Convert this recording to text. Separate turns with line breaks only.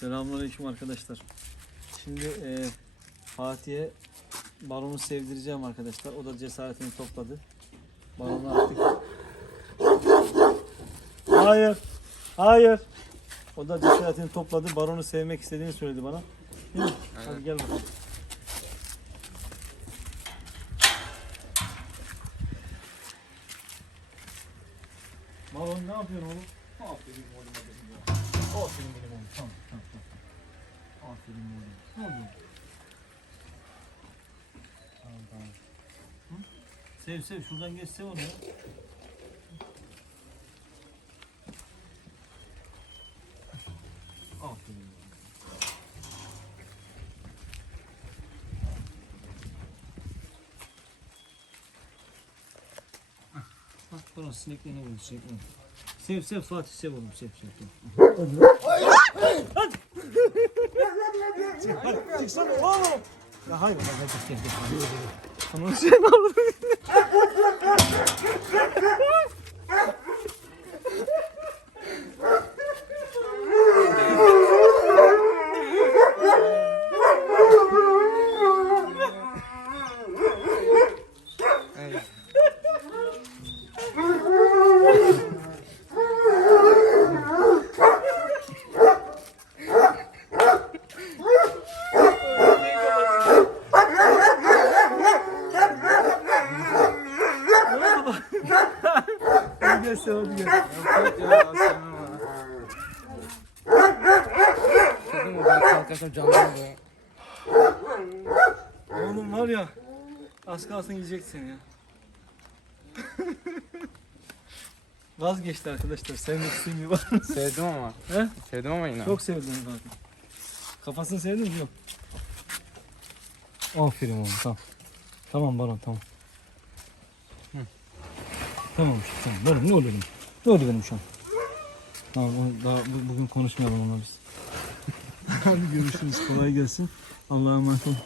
Selamünaleyküm arkadaşlar. Şimdi e, Fatih'e balonu sevdireceğim arkadaşlar. O da cesaretini topladı. Balonu attık. Hayır. Hayır. O da cesaretini topladı. Balonu sevmek istediğini söyledi bana. Değil mi? Hadi gel bakalım. Balon ne yapıyorsun oğlum? Aferin oğlum benim ya. Aferin benim oğlum. Tamam tamam tamam. Aferin oğlum. Ne oluyor? Tamam tamam. Hı? Sev sev şuradan geç sev onu ya. Aferin oğlum. Bak bana sineklerine vurdu sineklerine. Sev sev Fatih sev oğlum sev sev. sev. Hadi çıksana oğlum. Ya hayır hayır hadi gel gel. Tamam sen oğlum. Hadi gel.
Sakın kalkarsam canlanır be.
Oğlum var ya az kalsın yiyecek seni ya. Vazgeçti arkadaşlar sevmek istemiyor.
Sevdim ama.
He?
Sevdim ama yine.
Çok sevdim zaten. Kafasını sevdin mi? Yok. Aferin oğlum tamam. Tamam Baran tamam. Tamam işte tamam. Böyle ne oluyor benim? Ne oldu benim şu an? Tamam daha bu- bugün konuşmayalım onunla biz. Hadi görüşürüz. Kolay gelsin. Allah'a emanet olun.